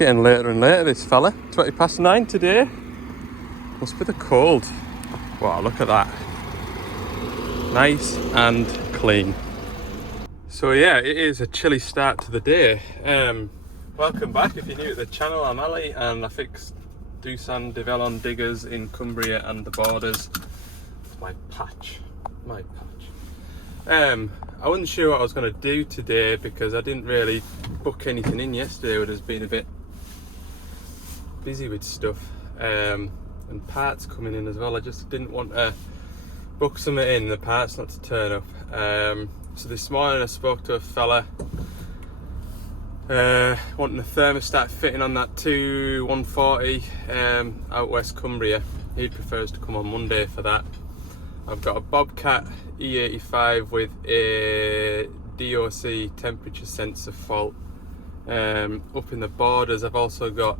getting later and later, this fella. 9:20 today. Must be the cold. Wow, look at that. Nice and clean. So yeah, it is a chilly start to the day. Welcome back if you're new to the channel. I'm Ali and I fix Doosan Devellon diggers in Cumbria and the borders. It's my patch. I wasn't sure what I was going to do today because I didn't really book anything in yesterday. I would have been a bit busy with stuff and parts coming in as well. I just didn't want to book something in, the parts not to turn up. So this morning I spoke to a fella wanting a thermostat fitting on that 140 out West Cumbria. He prefers to come on Monday for that. I've got a Bobcat E85 with a DOC temperature sensor fault up in the borders. I've also got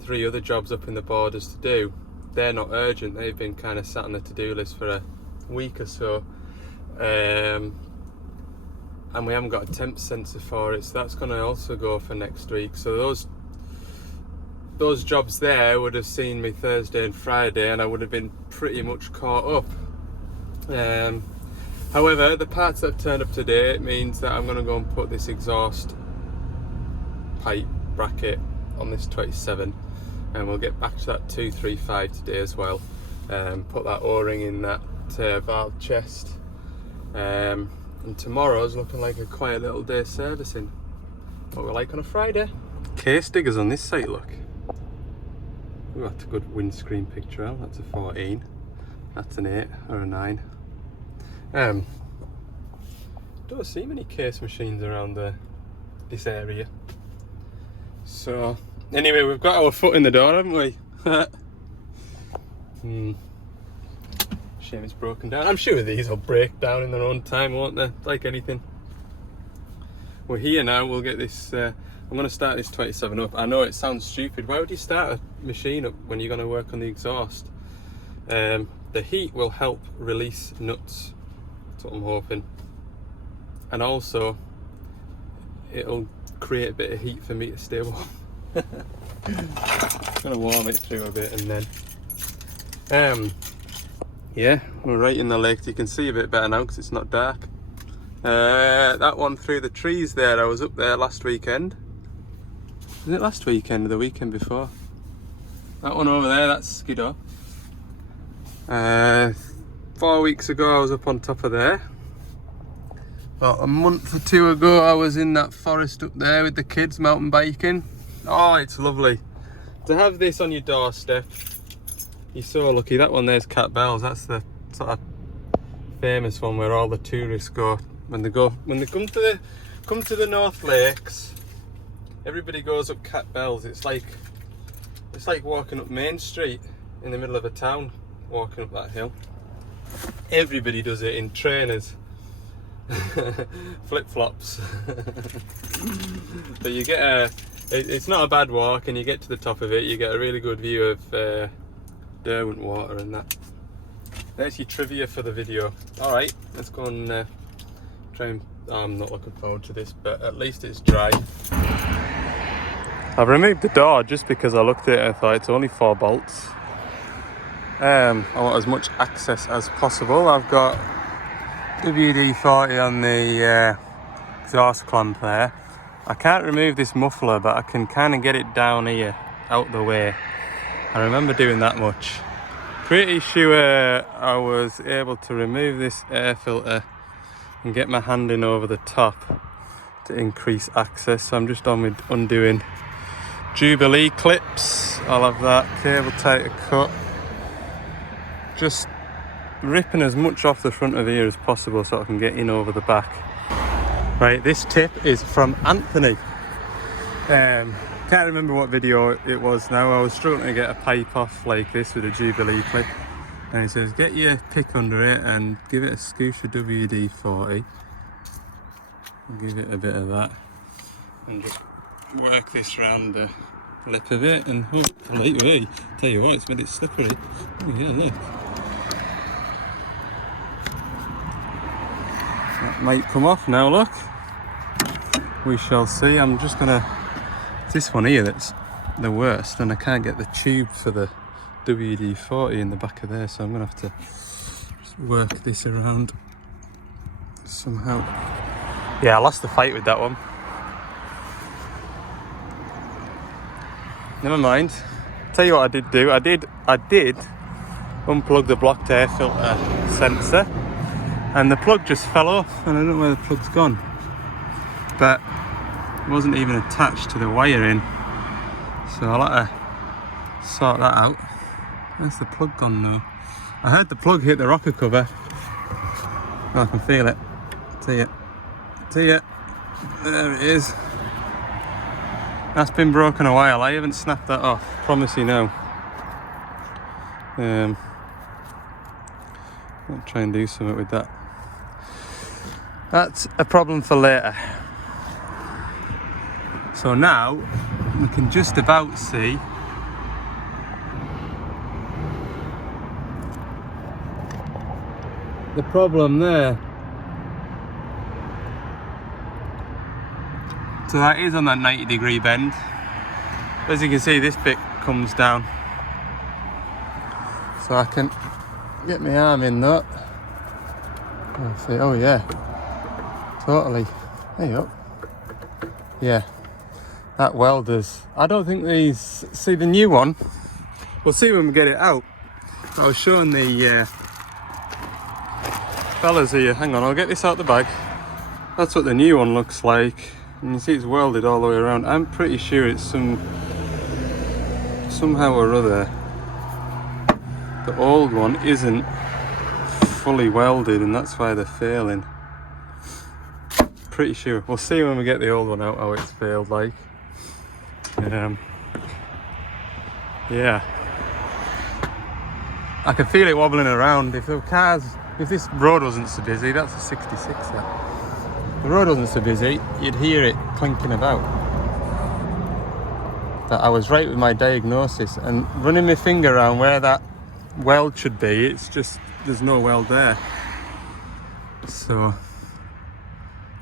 3 other jobs up in the borders to do. They're not urgent, they've been kind of sat on the to-do list for a week or so, and we haven't got a temp sensor for it, so that's going to also go for next week. So those jobs there would have seen me Thursday and Friday and I would have been pretty much caught up. However, the parts that have turned up today, it means that I'm going to go and put this exhaust pipe bracket on this 27 and we'll get back to that 235 today as well. Put that O-ring in that valve chest, and tomorrow's looking like a quiet little day servicing. What we're like on a Friday. Case diggers on this site, look. Ooh, that's a good windscreen picture. That's a 14. That's an 8 or a 9. Don't see many case machines around this area. So anyway, we've got our foot in the door, haven't we? Shame it's broken down. I'm sure these will break down in their own time, won't they? Like anything. We're here now. We'll get this. I'm going to start this 27 up. I know it sounds stupid. Why would you start a machine up when you're going to work on the exhaust? The heat will help release nuts. That's what I'm hoping. And also, it'll create a bit of heat for me to stay warm. I'm going to warm it through a bit and then. Yeah, we're right in the lake. You can see a bit better now because it's not dark. That one through the trees there, I was up there last weekend. Was it last weekend or the weekend before? That one over there, that's Skiddaw. 4 weeks ago I was up on top of there. About a month or 2 ago I was in that forest up there with the kids mountain biking. Oh, it's lovely. To have this on your doorstep, you're so lucky. That one there's Cat Bells. That's the sort of famous one where all the tourists go when they come to the North Lakes. Everybody goes up Cat Bells. It's like walking up Main Street in the middle of a town, walking up that hill. Everybody does it in trainers, flip-flops. But you get it's not a bad walk, and you get to the top of it. You get a really good view of Derwent water and that. There's your trivia for the video. Alright, let's go and try and... I'm not looking forward to this, but at least it's dry. I've removed the door just because I looked at it and I thought it's only 4 bolts. I want as much access as possible. I've got WD-40 on the exhaust clamp there. I can't remove this muffler, but I can kind of get it down here, out the way. I remember doing that much. Pretty sure I was able to remove this air filter and get my hand in over the top to increase access. So I'm just on with undoing Jubilee clips. I'll have that cable tighter cut. Just ripping as much off the front of here as possible so I can get in over the back. Right, this tip is from Anthony. Can't remember what video it was now. I was struggling to get a pipe off like this with a Jubilee clip. And he says, get your pick under it and give it a scoosh of WD-40. Give it a bit of that. And just work this round the lip of it and hopefully, tell you what, it's made it slippery. Oh yeah, look. That might come off now, look. We shall see. I'm just gonna this one here that's the worst, and I can't get the tube for the WD-40 in the back of there, so I'm gonna have to just work this around somehow. Yeah, I lost the fight with that one. Never mind. Tell you what I did do. I did unplug the blocked air filter sensor, and the plug just fell off, and I don't know where the plug's gone. But it wasn't even attached to the wiring, so I'll have to sort that out. Where's the plug gone now? I heard the plug hit the rocker cover. Oh, I can feel it. See it. There it is. That's been broken a while. I haven't snapped that off, promise you now. I'll try and do something with that. That's a problem for later. So now we can just about see the problem there. So that is on that 90-degree bend. As you can see, this bit comes down. So I can get my arm in that. Oh yeah, totally. There you go. Yeah, that welders. I don't think these, see the new one, we'll see when we get it out. I was showing the fellas here, hang on, I'll get this out the bag. That's what the new one looks like. And you see it's welded all the way around. I'm pretty sure it's somehow or other the old one isn't fully welded, and that's why they're failing. Pretty sure. We'll see when we get the old one out how it's failed like. Yeah. I can feel it wobbling around. If this road wasn't so busy, that's a 66 there. The road wasn't so busy, you'd hear it clinking about. That I was right with my diagnosis, and running my finger around where that weld should be, it's just, there's no weld there. So,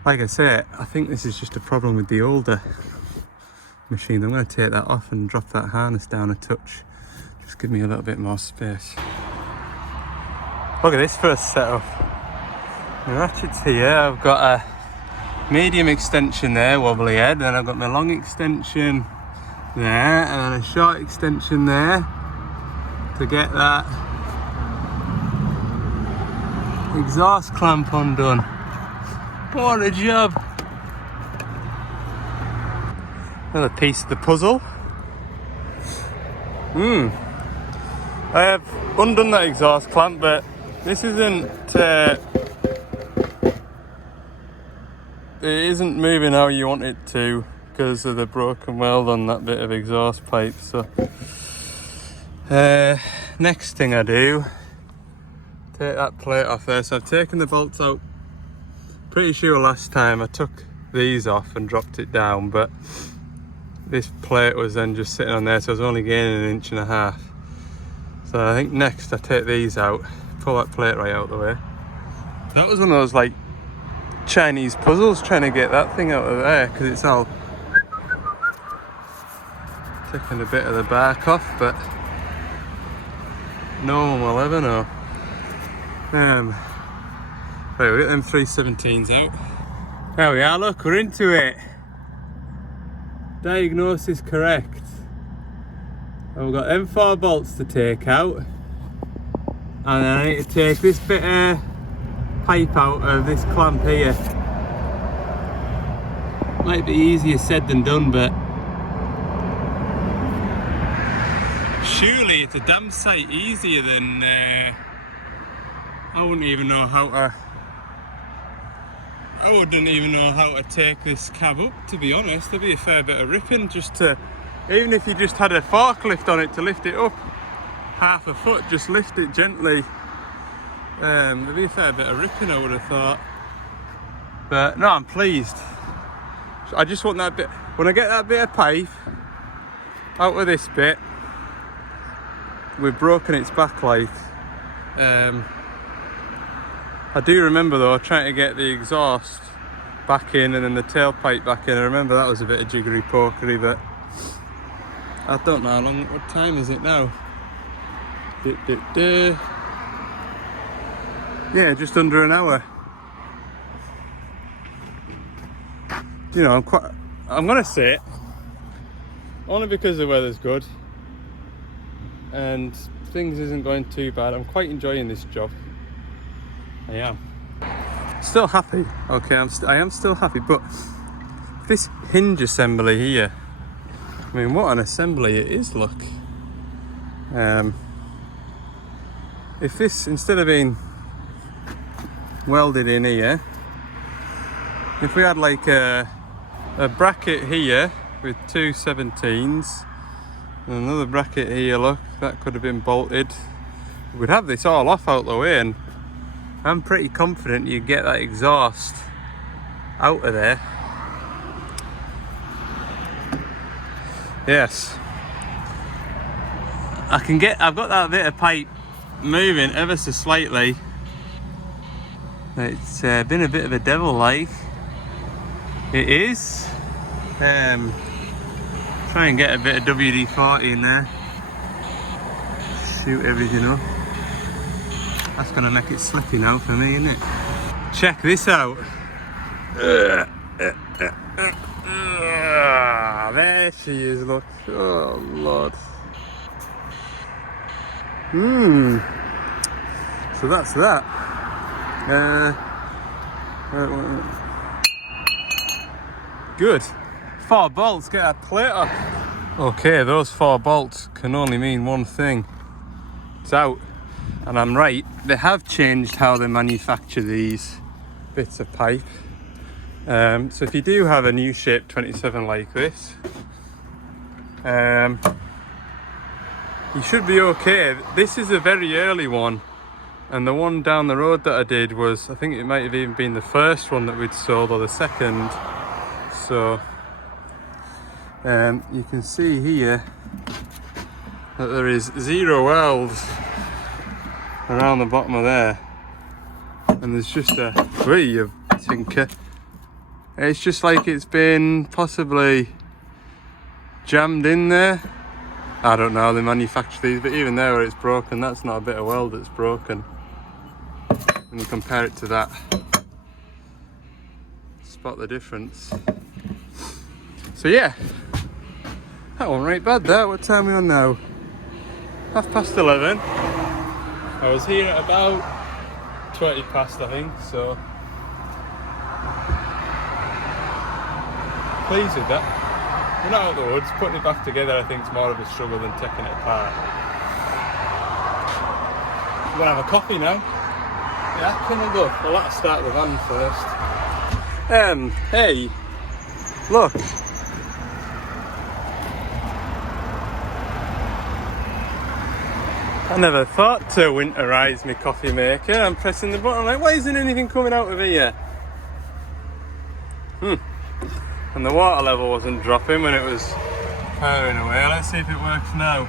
like I say, I think this is just a problem with the older machine. I'm going to take that off and drop that harness down a touch. Just give me a little bit more space. Look at this first setup. The ratchets here, I've got a medium extension there, wobbly head, then I've got my long extension there, and then a short extension there to get that exhaust clamp undone. What a job! Another piece of the puzzle. I have undone that exhaust clamp, but this isn't it isn't moving how you want it to because of the broken weld on that bit of exhaust pipe. So next thing I do, take that plate off there. So I've taken the bolts out. Pretty sure last time I took these off and dropped it down, but this plate was then just sitting on there, so I was only gaining 1.5 inches. So I think next I take these out, pull that plate right out of the way. That was one of those like Chinese puzzles, trying to get that thing out of there because it's all taking a bit of the bark off, but no one will ever know. Right, we'll get them 317s out. There we are, look, we're into it. Diagnosis correct. And we've got them 4 bolts to take out, and then I need to take this bit of pipe out of this clamp here. Might be easier said than done, but surely it's a damn sight easier than I wouldn't even know how to take this cab up, to be honest. There'd be a fair bit of ripping just to, even if you just had a forklift on it to lift it up half a foot, just lift it gently. There'd be a fair bit of ripping, I would have thought. But no, I'm pleased. I just want that bit, when I get that bit of pipe out of this bit, we've broken its backlight. I do remember though trying to get the exhaust back in and then the tailpipe back in. I remember that was a bit of jiggery pokery, but I don't know how long, what time is it now? Yeah, just under an hour. You know, I'm gonna say it, only because the weather's good and things isn't going too bad. I'm quite enjoying this job. I am. Still happy, okay, I am still happy, but this hinge assembly here, I mean, what an assembly it is, look. If this, instead of being welded in here, if we had like a bracket here with two 17s and another bracket here, look, that could have been bolted. We'd have this all off out the way, and I'm pretty confident you get that exhaust out of there. Yes, I've got that bit of pipe moving ever so slightly. It's been a bit of a devil, like it is. Try and get a bit of WD-40 in there, shoot everything up. That's gonna make it slippy now for me, isn't it? Check this out. There she is, look. Oh Lord. So that's that. Good. 4 bolts, get that plate off. Okay, those 4 bolts can only mean one thing. It's out. And I'm right, they have changed how they manufacture these bits of pipe. So if you do have a new shape 27 like this, you should be okay. This is a very early one, and the one down the road that I did was, I think it might have even been the first one that we'd sold, or the second. So you can see here that there is 0 welds around the bottom of there, and there's just a you tinker. It's just like it's been possibly jammed in there. I don't know how they manufacture these, but even there where it's broken, that's not a bit of weld that's broken. When you compare it to that, spot the difference. So yeah, that wasn't right bad that. What time are we on now? 11:30. I was here at about 20 past, I think, so pleased with that. We're not out of the woods. Putting it back together, I think, is more of a struggle than taking it apart. We're gonna have a coffee now. Yeah, can I go? I'll have to start the van first. Hey, look. I never thought to winterise my coffee maker. I'm pressing the button, like, why isn't anything coming out of here? And the water level wasn't dropping when it was powering away. Let's see if it works now.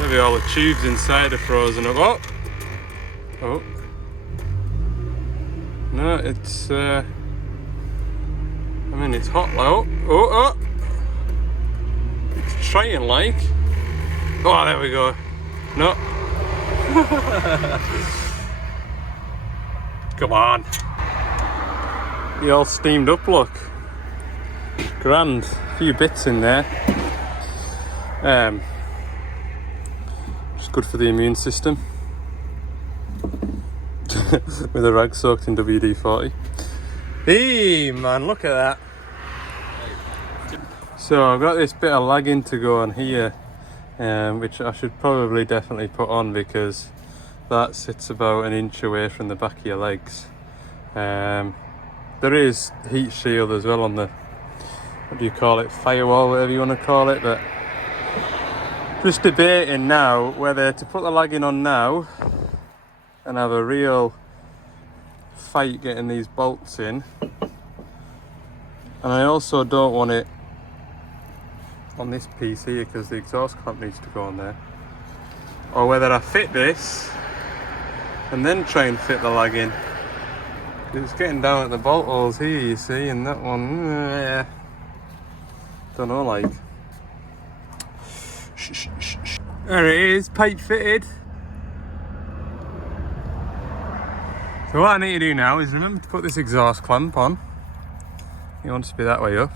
Maybe all the tubes inside are frozen up. Oh. No, it's I mean, it's hot now. Oh. It's trying, like. Oh, there we go. No. Come on. You all steamed up, look. Grand. A few bits in there. Just good for the immune system. With a rag soaked in WD-40. Hey man, look at that. So I've got this bit of lagging to go on here, which I should probably definitely put on, because that sits about an inch away from the back of your legs. There is heat shield as well on the, what do you call it, firewall, whatever you want to call it, but just debating now whether to put the lagging on now and have a real fight getting these bolts in, and I also don't want it on this piece here because the exhaust clamp needs to go on there, or whether I fit this and then try and fit the lag in. It's getting down at the bolt holes here, you see, and that one, yeah. don't know, like. There it is, pipe fitted. So what I need to do now is remember to put this exhaust clamp on. It wants to be that way up.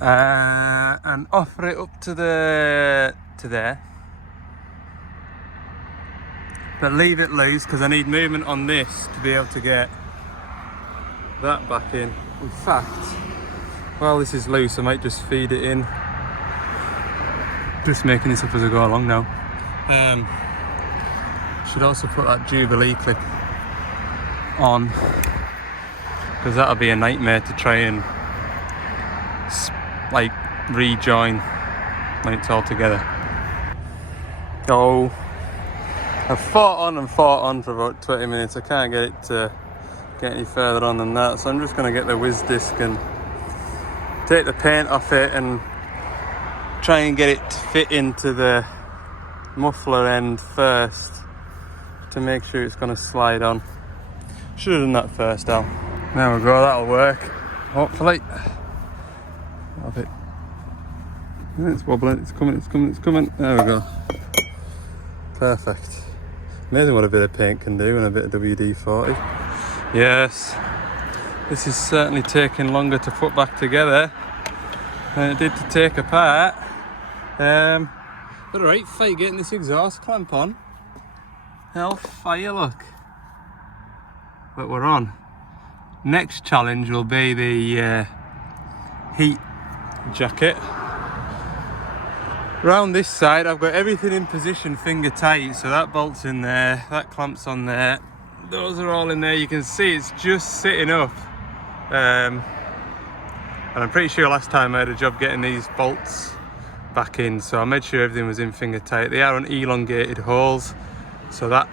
And offer it up to there. But leave it loose because I need movement on this to be able to get that back in. In fact, while this is loose, I might just feed it in. Just making this up as I go along now. Should also put that Jubilee clip on because that'll be a nightmare to try and like rejoin when it's all together. Oh, I've fought on for about 20 minutes. I can't get it to get any further on than that, so I'm just going to get the whiz disc and take the paint off it and try and get it to fit into the muffler end first to make sure it's going to slide on. Should have done that first, Al. There we go, that'll work, hopefully. It's wobbling, it's coming. There we go. Perfect. Amazing what a bit of paint can do and a bit of WD-40. Yes, this is certainly taking longer to put back together than it did to take apart. But alright, fight getting this exhaust clamp on. Hellfire, look. But we're on. Next challenge will be the heat jacket. Round this side I've got everything in position finger tight, so that bolt's in there, that clamp's on there, those are all in there. You can see it's just sitting up, and I'm pretty sure last time I had a job getting these bolts back in, so I made sure everything was in finger tight. They are on elongated holes, so that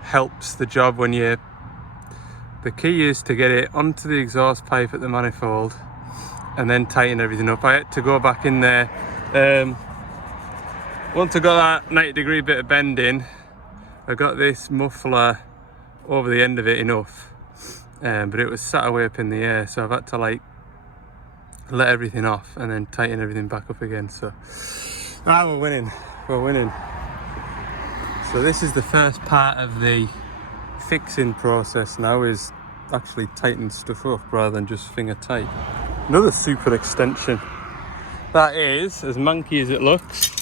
helps the job when you. The key is to get it onto the exhaust pipe at the manifold and then tighten everything up. I had to go back in there. Once I got that 90-degree bit of bend in, I got this muffler over the end of it enough, but it was sat away up in the air, so I've had to like let everything off and then tighten everything back up again. So we're winning. So this is the first part of the fixing process now, is actually tightening stuff up rather than just finger tight. Another super extension. That is as manky as it looks.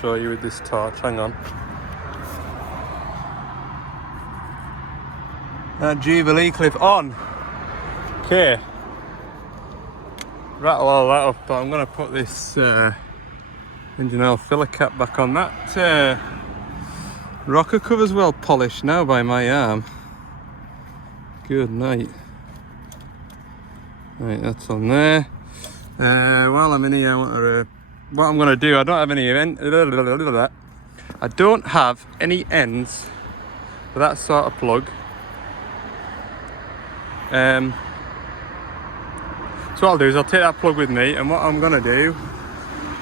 Show you with this torch, hang on. That Jubilee clip on. Okay. Rattle all that up, but I'm going to put this engine oil filler cap back on. That rocker cover's well polished now by my arm. Good night. Right, that's on there. While I'm in here, what I'm going to do, I don't have any ends for that sort of plug. So what I'll do is I'll take that plug with me, and what I'm going to do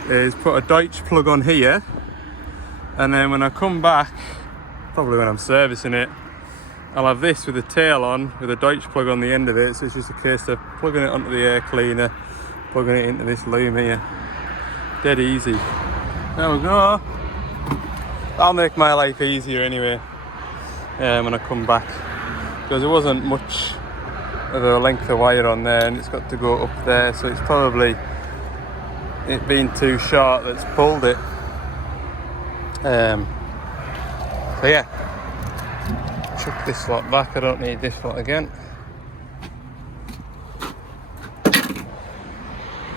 is put a Deutsch plug on here, and then when I come back, probably when I'm servicing it, I'll have this with the tail on with a Deutsch plug on the end of it, so it's just a case of plugging it onto the air cleaner, plugging it into this loom here. Dead easy. There we go. That'll make my life easier anyway when I come back, because there wasn't much of a length of wire on there and it's got to go up there, so it's probably it being too short that's pulled it. So yeah, chuck this lot back, I don't need this lot again.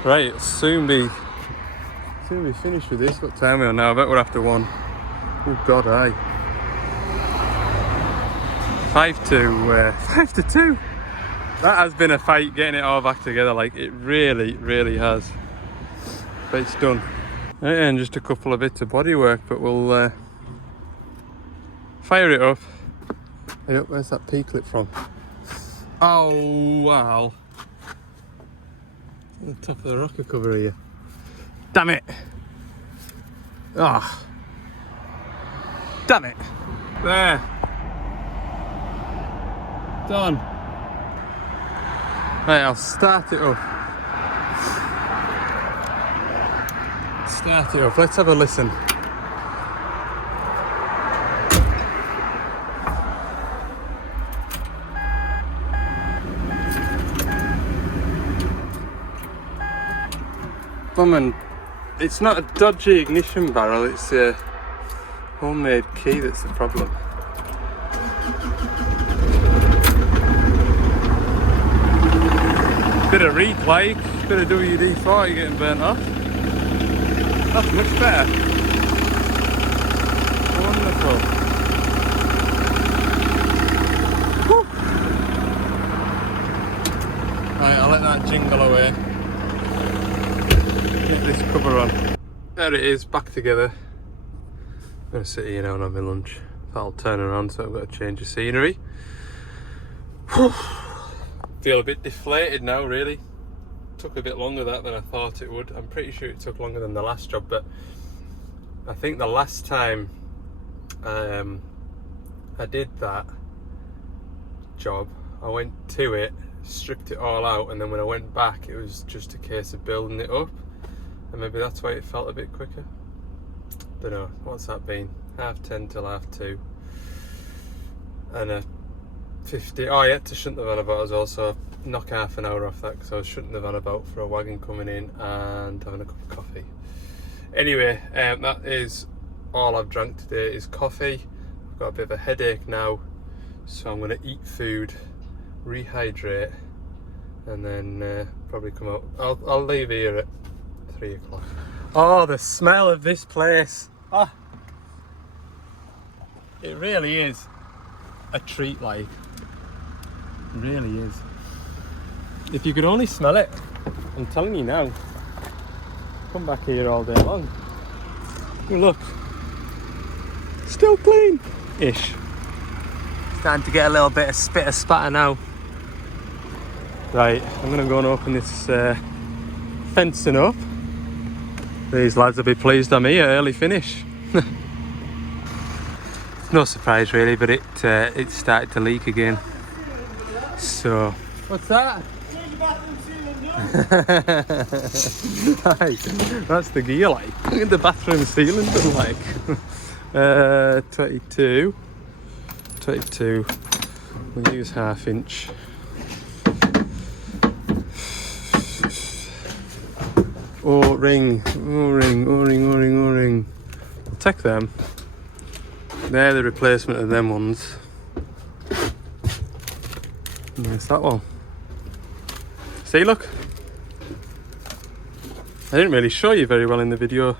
Right, it'll soon be finished with this. What time are we on now? I bet we're after 1. Oh god, aye. 5 to 2. That has been a fight getting it all back together, like it really has. But it's done. Right, and just a couple of bits of bodywork, but we'll fire it up. Hey, where's that P-clip from? Oh wow. On the top of the rocker cover here. Damn it! Ah! Oh. Damn it! There! Done! Right, I'll start it up. Start it up. Let's have a listen. Bomag, it's not a dodgy ignition barrel, it's a homemade key that's the problem. Bit of replay, bit of WD-40 getting burnt off. That's much better. Wonderful. Woo. Right, I'll let that jingle away. Get this cover on. There it is, back together. I'm going to sit here now and have my lunch. That'll turn around, so I've got to change the scenery. Whew. Feel a bit deflated now, really. Took a bit longer that than I thought it would. I'm pretty sure it took longer than the last job, but I think the last time I did that job, I went to it, stripped it all out, and then when I went back it was just a case of building it up, and maybe that's why it felt a bit quicker. Don't know, what's that been? 10:30 till 2:30, and a 50. Oh, I had to shunt the van about as well, so knock half an hour off that because I was shunting the van about for a wagon coming in and having a cup of coffee. Anyway, that is all I've drank today is coffee. I've got a bit of a headache now, so I'm going to eat food, rehydrate, and then probably come out. I'll leave here at 3 o'clock. Oh, the smell of this place. Ah, it really is a treat, like. It really is. If you could only smell it, I'm telling you now, come back here all day long. Look, still clean-ish. Starting to get a little bit of spit of spatter now. Right, I'm gonna go and open this fencing up. These lads will be pleased I'm here, early finish. No surprise really, but it started to leak again. So, what's that? Right, that's the gear light. Look at the bathroom ceiling done like. 22. We'll use 1/2 inch. O-ring. I'll take them. They're the replacement of them ones. And there's that one. See, look. I didn't really show you very well in the video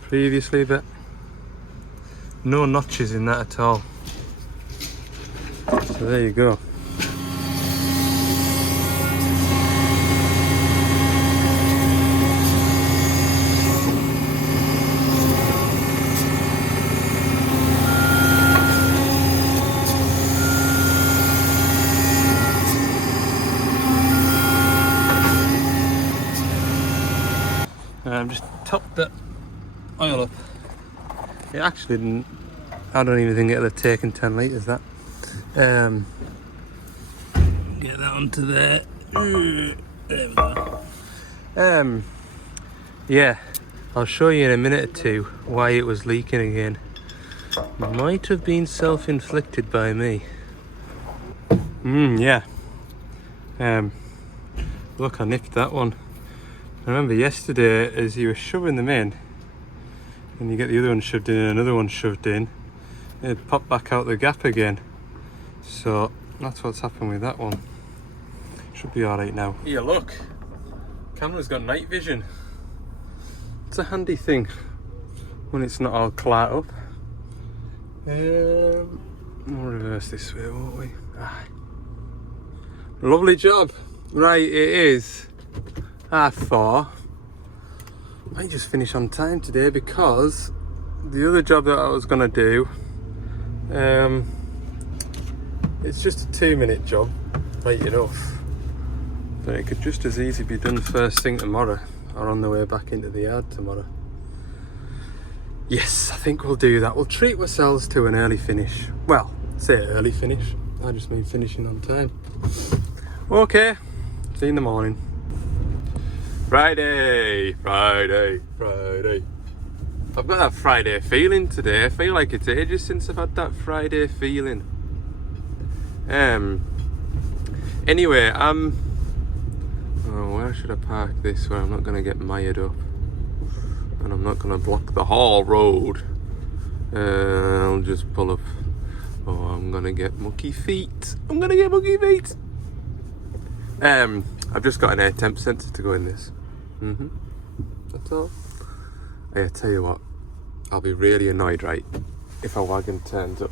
previously, but no notches in that at all. So there you go. Just topped the oil up. It actually didn't. I don't even think it'll have taken 10 litres that. Get that onto there. There we go. Yeah, I'll show you in a minute or two why it was leaking again. Might have been self-inflicted by me. Yeah. Look, I nicked that one. I remember yesterday as you were shoving them in, and you get the other one shoved in and another one shoved in, it popped back out the gap again. So that's what's happened with that one. Should be alright now. Here, look. Camera's got night vision. It's a handy thing when it's not all clat up. We'll reverse this way, won't we? Ah. Lovely job. Right, it is 4:30. I just finished on time today because the other job that I was going to do, it's just a 2-minute job, right enough, but it could just as easily be done first thing tomorrow or on the way back into the yard tomorrow. Yes, I think we'll do that. We'll treat ourselves to an early finish. Well, say early finish, I just mean finishing on time. Okay, See you in the morning. Friday. I've got that Friday feeling today. I feel like it's ages since I've had that Friday feeling. Anyway, oh, where should I park this where I'm not going to get mired up? And I'm not going to block the whole road. I'll just pull up. Oh, I'm going to get mucky feet. I've just got an air temp sensor to go in this. That's all. Hey, I tell you what, I'll be really annoyed, right, if a wagon turns up,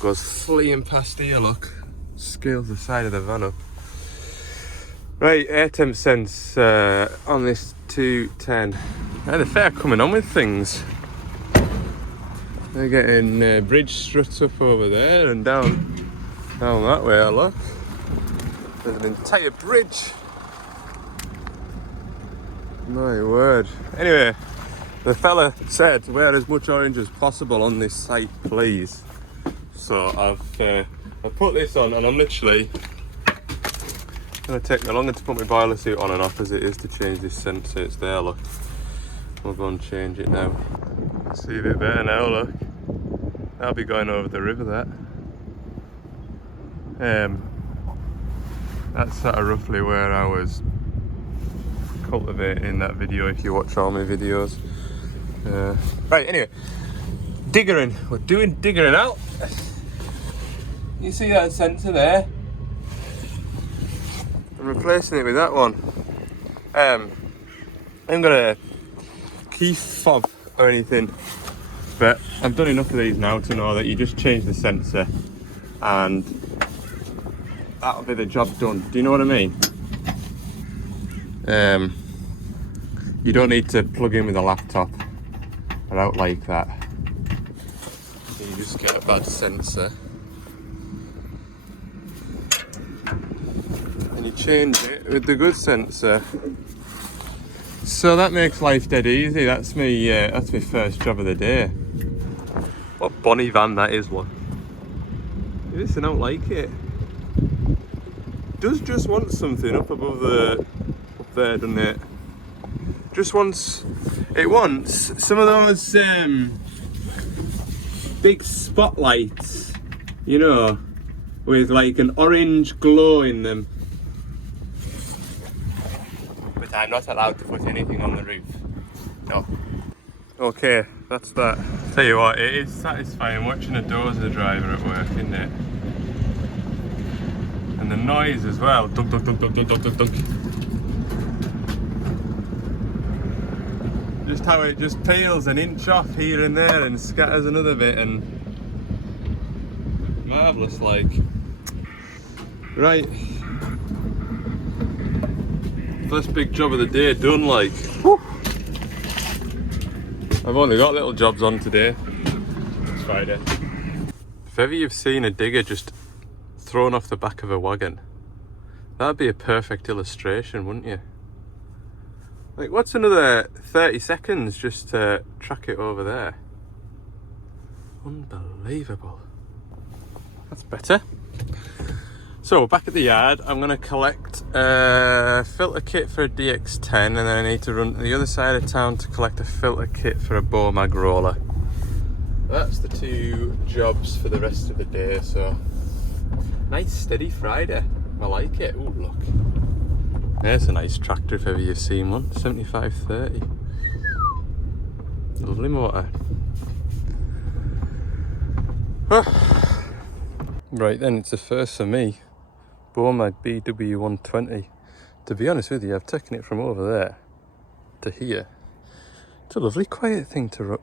goes fleeing past here, look, scales the side of the van up. Right, air temp sense on this 210. Now the fair coming on with things. They're getting bridge struts up over there and down that way, look. There's an entire bridge. My word. Anyway, the fella said wear as much orange as possible on this site, please. So I've put this on, and I'm literally gonna take me longer to put my boiler suit on and off as it is to change this sensor. It's there, look. We'll go and change it now. See it there now, look. I'll be going over the river, that. That's sort of roughly where I was cultivating in that video, if you watch all my videos. Right, anyway, diggering. We're doing diggering out. You see that sensor there? I'm replacing it with that one. I'm gonna key fob or anything, but I've done enough of these now to know that you just change the sensor and that'll be the job done. Do you know what I mean? You don't need to plug in with a laptop or out like that. You just get a bad sensor and you change it with the good sensor. So that makes life dead easy. That's my first job of the day. What bonny van that is, look. Listen, I don't like it. Does just want something up above there, doesn't it? Just wants, it wants some of those big spotlights, you know, with like an orange glow in them. But I'm not allowed to put anything on the roof. No. Okay, that's that. Tell you what, it is satisfying watching a dozer driver at work, isn't it? And the noise as well. Dunk, dunk, dunk, dunk, dunk, dunk, dunk, dunk. Just how it just peels an inch off here and there and scatters another bit, and marvellous, like. Right. First big job of the day done, like. Woo. I've only got little jobs on today. It's Friday. If ever you've seen a digger just thrown off the back of a wagon, that'd be a perfect illustration, wouldn't you? Like, what's another 30 seconds just to track it over there? Unbelievable. That's better. So back at the yard, I'm going to collect a filter kit for a DX10, and then I need to run to the other side of town to collect a filter kit for a Bomag roller. That's the two jobs for the rest of the day. So nice steady Friday. I like it. Oh, look. There's a nice tractor if ever you've seen one. 7530. Lovely motor. Right then, it's a first for me. Bomag BW120. To be honest with you, I've taken it from over there to here. It's a lovely quiet thing to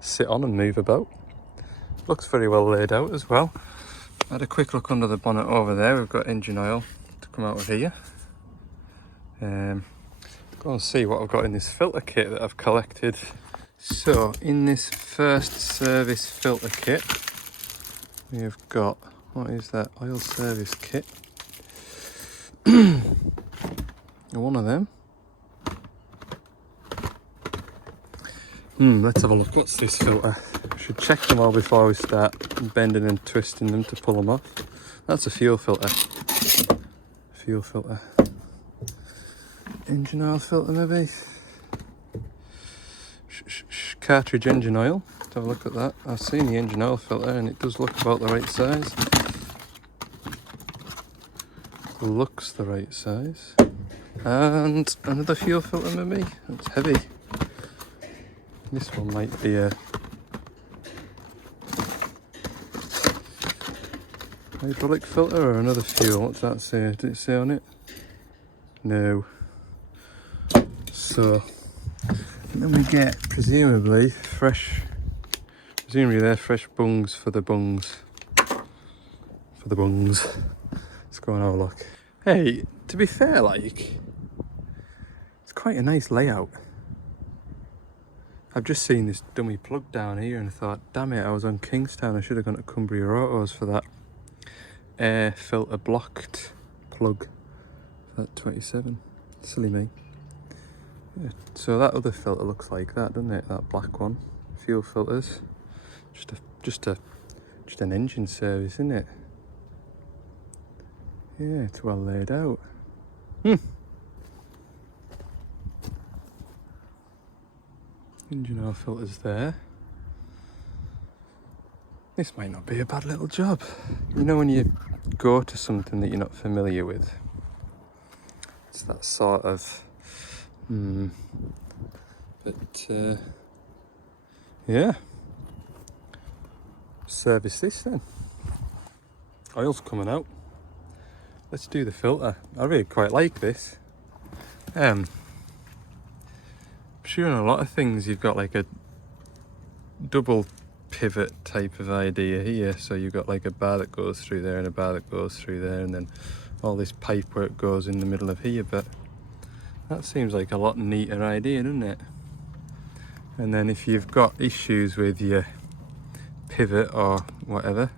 sit on and move about. Looks very well laid out as well. I had a quick look under the bonnet over there. We've got engine oil to come out of here. Go and see what I've got in this filter kit that I've collected. So in this first service filter kit, we've got, what is that, oil service kit. One of them. Let's have a look. What's this filter? I should check them all before we start bending and twisting them to pull them off. That's a fuel filter. fuel filter. Engine oil filter maybe. Cartridge engine oil. Let's have a look at that. I've seen the engine oil filter and it does look about the right size. Looks the right size. And another fuel filter maybe. It's heavy. This one might be a hydraulic filter or another fuel. What's that say? Did it say on it? No. So then we get presumably they're fresh bungs for the bungs. Let's go and have a look. Hey, to be fair, like, it's quite a nice layout. I've just seen this dummy plug down here and I thought, damn it, I was on Kingstown, I should have gone to Cumbria Autos for that air filter blocked plug for that 27. Silly me. Yeah, so that other filter looks like that, doesn't it? That black one. Fuel filters. Just an engine service, isn't it? Yeah, it's well laid out. Engine oil filters there. This might not be a bad little job. You know when you go to something that you're not familiar with, it's that sort of yeah. Service this then. Oil's coming out. Let's do the filter. I really quite like this. I'm sure in a lot of things you've got like a double pivot type of idea here. So you've got like a bar that goes through there and a bar that goes through there, and then all this pipe work goes in the middle of here. But that seems like a lot neater idea, doesn't it? And then if you've got issues with your pivot or whatever,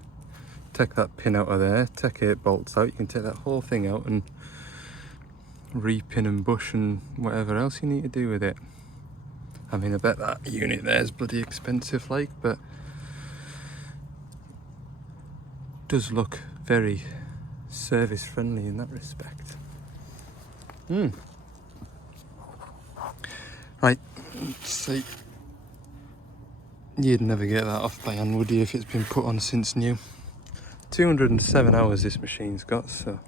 take that pin out of there, take 8 bolts out, you can take that whole thing out and repin and bush and whatever else you need to do with it. I mean, I bet that unit there is bloody expensive, like, but does look very service friendly in that respect. Right, let's see. You'd never get that off by hand, would you, if it's been put on since new? 207 hours this machine's got, so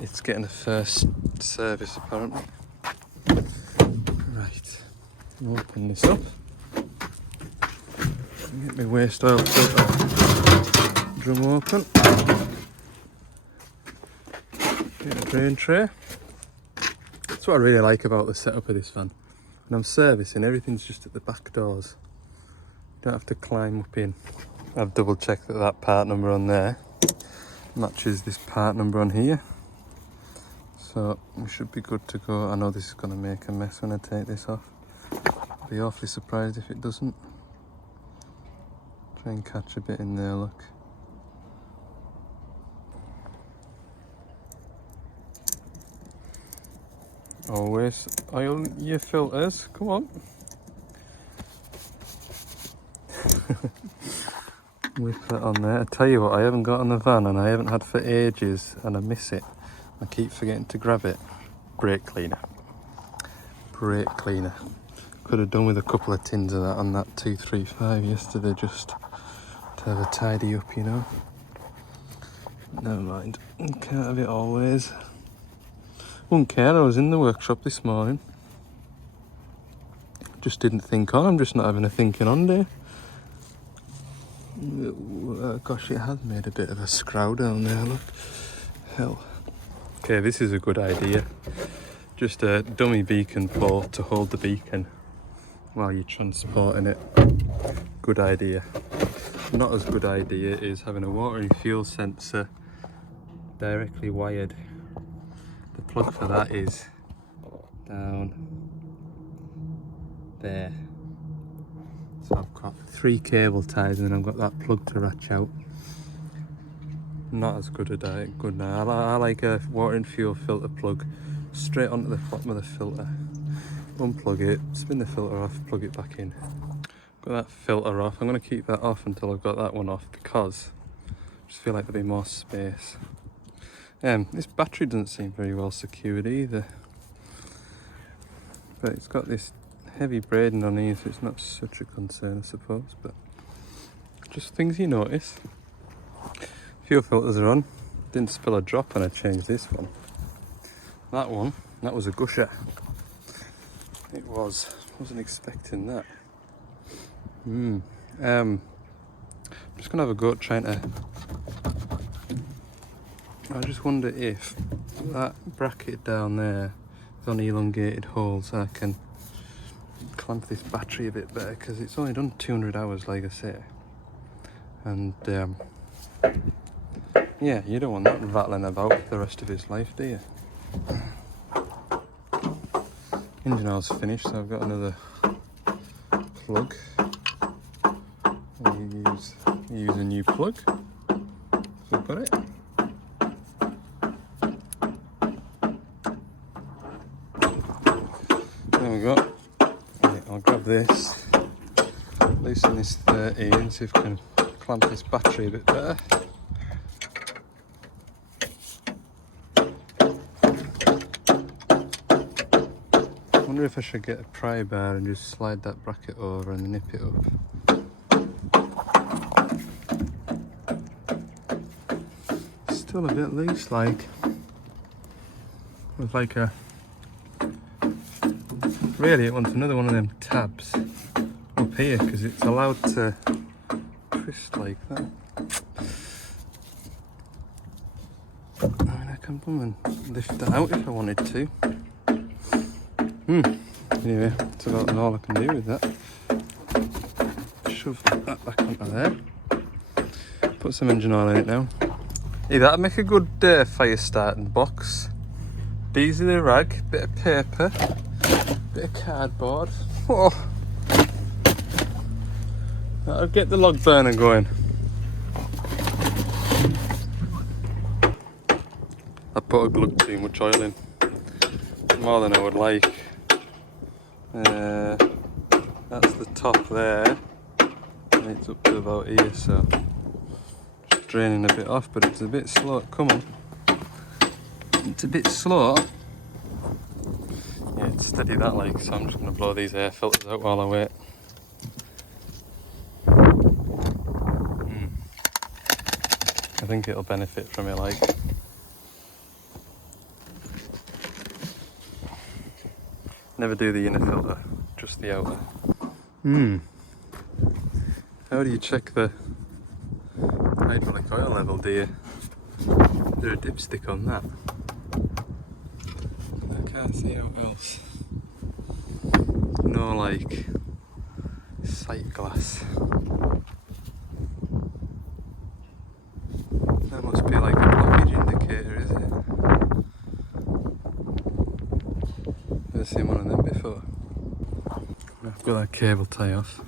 it's getting a first service apparently. Right, I'll open this up. Get my waste oil filter drum open. Get a drain tray. That's what I really like about the setup of this van. When I'm servicing, everything's just at the back doors. You don't have to climb up in. I've double checked that that part number on there matches this part number on here. So we should be good to go. I know this is going to make a mess when I take this off. I'll be awfully surprised if it doesn't. Try and catch a bit in there, look. Always oil your filters, come on. Whip that on there. I tell you what, I haven't got on the van and I haven't had for ages and I miss it. I keep forgetting to grab it. Brake cleaner. Brake cleaner. Could have done with a couple of tins of that on that 235 yesterday just to have a tidy up, you know. Never mind. Can't have it always. Wouldn't care, I was in the workshop this morning. Just didn't think on, I'm just not having a thinking on day. Gosh, it has made a bit of a scrow down there, look. Hell. Okay, this is a good idea. Just a dummy beacon pole to hold the beacon while you're transporting it. Good idea. Not as good idea is having a water and fuel sensor directly wired. The plug for that is down there. So I've got 3 cable ties and then I've got that plug to ratch out. Not as good a diet, good now. I like a water and fuel filter plug straight onto the bottom of the filter. Unplug it, spin the filter off, plug it back in. Got that filter off. I'm going to keep that off until I've got that one off because I just feel like there'll be more space. This battery doesn't seem very well secured either, but it's got this heavy braiding on here, so it's not such a concern, I suppose, but just things you notice. Fuel filters are on. Didn't spill a drop when I changed this one. That one, that was a gusher. It was. Wasn't expecting that. I'm just gonna have a go at trying to. I just wonder if that bracket down there is on elongated holes, so I can clamp this battery a bit better, because it's only done 200 hours, like I say. And yeah, you don't want that rattling about for the rest of its life, do you? Engine oil's finished, so I've got another plug. Use a new plug. So I've got it. There we go. Right, I'll grab this, loosen this 30 and see if I can clamp this battery a bit better. I wonder if I should get a pry bar and just slide that bracket over and nip it up. Still a bit loose, like, with like a, really it wants another one of them tabs up here, because it's allowed to twist like that. I mean, I can come and lift that out if I wanted to. Anyway, that's about all I can do with that. Shove that back onto there. Put some engine oil in it now. Hey, that'd make a good fire starting box. Diesel rag, bit of paper, bit of cardboard. Oh, that'll get the log burner going. I put a glug too much oil in, more than I would like. That's the top there, and it's up to about here, so just draining a bit off, but it's a bit slow. Come on, it's a bit slow. Yeah, it's steady that, like, so I'm just going to blow these air filters out while I wait. I think it'll benefit from it, like. Never do the inner filter, just the outer. How do you check the hydraulic oil level, do you? Is there a dipstick on that? I can't see how else. No, like, sight glass. That must be like a blockage indicator, is it? Never seen one of them before. I've got that cable tie off.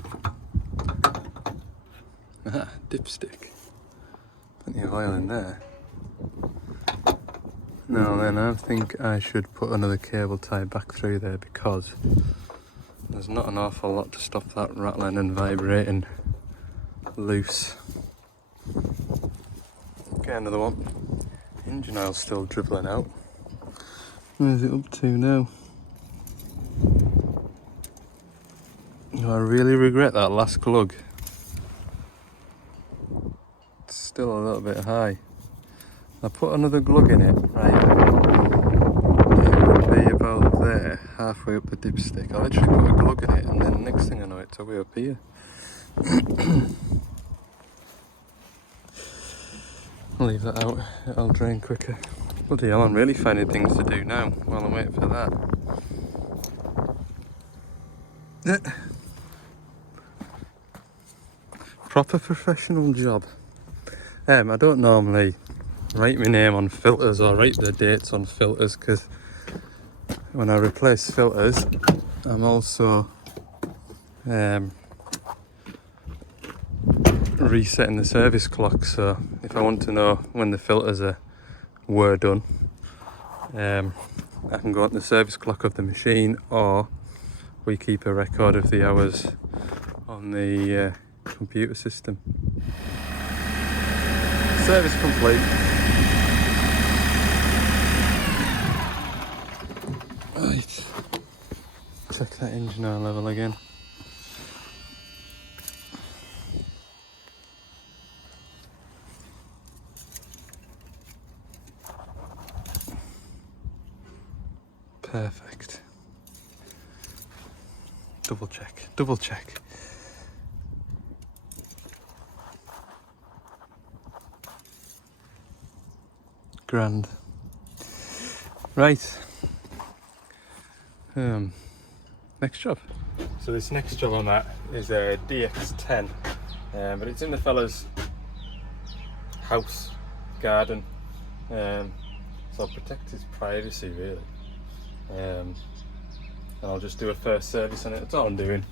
Ah, dipstick. Plenty of oil in there. Now then, I think I should put another cable tie back through there, because there's not an awful lot to stop that rattling and vibrating loose. Get another one. Engine oil's still dribbling out. Where's it up to now? I really regret that last glug. It's still a little bit high. I put another glug in it, right? It would be about there, halfway up the dipstick. I literally put a glug in it, and then next thing I know, it's way up here. I'll leave that out, it'll drain quicker. Bloody hell, I'm really finding things to do now while I'm waiting for that. Proper professional job. I don't normally write my name on filters or write the dates on filters, because when I replace filters, I'm also resetting the service clock. So if I want to know when the filters were done, I can go on the service clock of the machine, or we keep a record of the hours on the computer system. Service complete. check that engine oil level again. Perfect. Double check, double check. Grand. Right. Next job. So this next job on that is a DX10, but it's in the fella's house, garden, so I'll protect his privacy really. And I'll just do a first service on it. That's all I'm doing.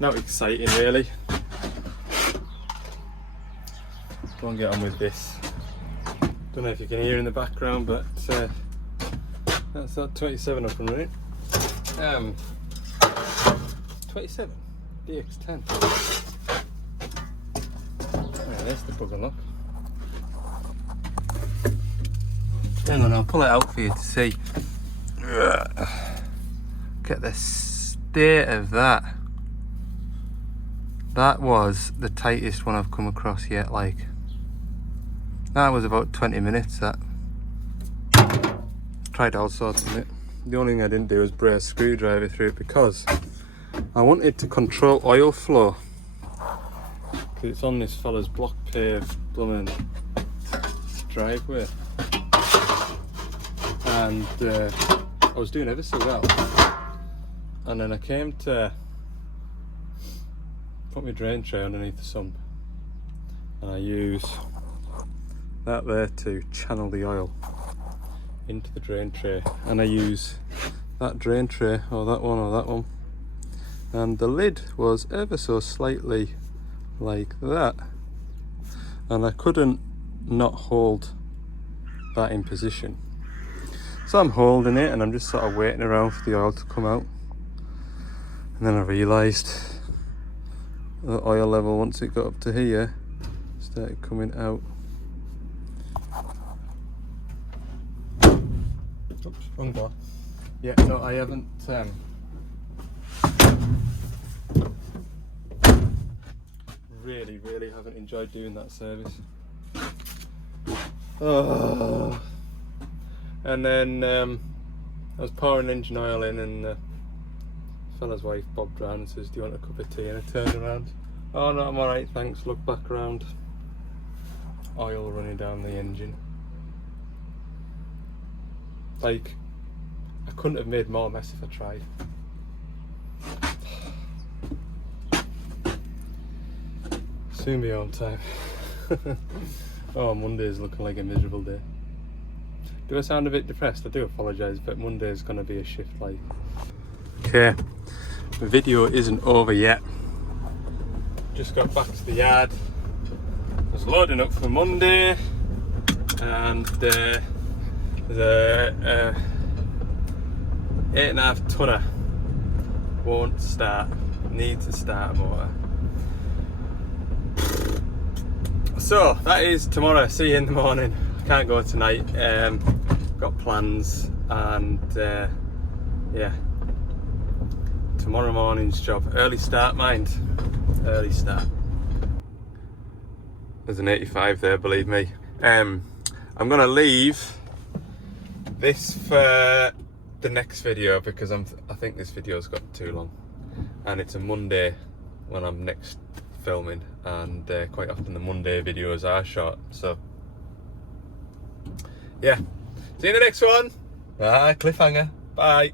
Not exciting really. Go and get on with this. Don't know if you can hear in the background, but that's that 27 up and running. 27 DX10. Right, there's the bugger lock. Hang on, I'll pull it out for you to see. Look at the state of that. That was the tightest one I've come across yet. Like, that was about 20 minutes. That tried all sorts of it. The only thing I didn't do was brace a screwdriver through it because I wanted to control oil flow, because it's on this fella's block paved blooming driveway, and I was doing ever so well, and then I came to put my drain tray underneath the sump, and I use that there to channel the oil into the drain tray, and I use that drain tray or that one, and the lid was ever so slightly like that, and I couldn't not hold that in position. So I'm holding it and I'm just sort of waiting around for the oil to come out, and then I realised the oil level, once it got up to here, started coming out. Oops, wrong bar. Yeah, no, I haven't really haven't enjoyed doing that service. Oh. And then I was pouring engine oil in, and the fella's wife bobbed round and says, "Do you want a cup of tea?" And I turned around. "Oh no, I'm alright, thanks." Look back around. Oil running down the engine. Like, I couldn't have made more mess if I tried. Soon be on time. Oh, Monday's looking like a miserable day. Do I sound a bit depressed? I do apologise, but Monday's going to be a shift like. Okay, the video isn't over yet. Just got back to the yard. I was loading up for Monday, and there's a 8.5 tonner won't start. Needs a starter motor. So that is tomorrow. See you in the morning. I can't go tonight. Got plans, and yeah, tomorrow morning's job. Early start, mind. Early start. There's an 85 there, believe me. I'm gonna leave this for the next video because I think this video's got too long, and it's a Monday when I'm next filming, and quite often the Monday videos are short. So yeah, see you in the next one. Bye, cliffhanger. Bye.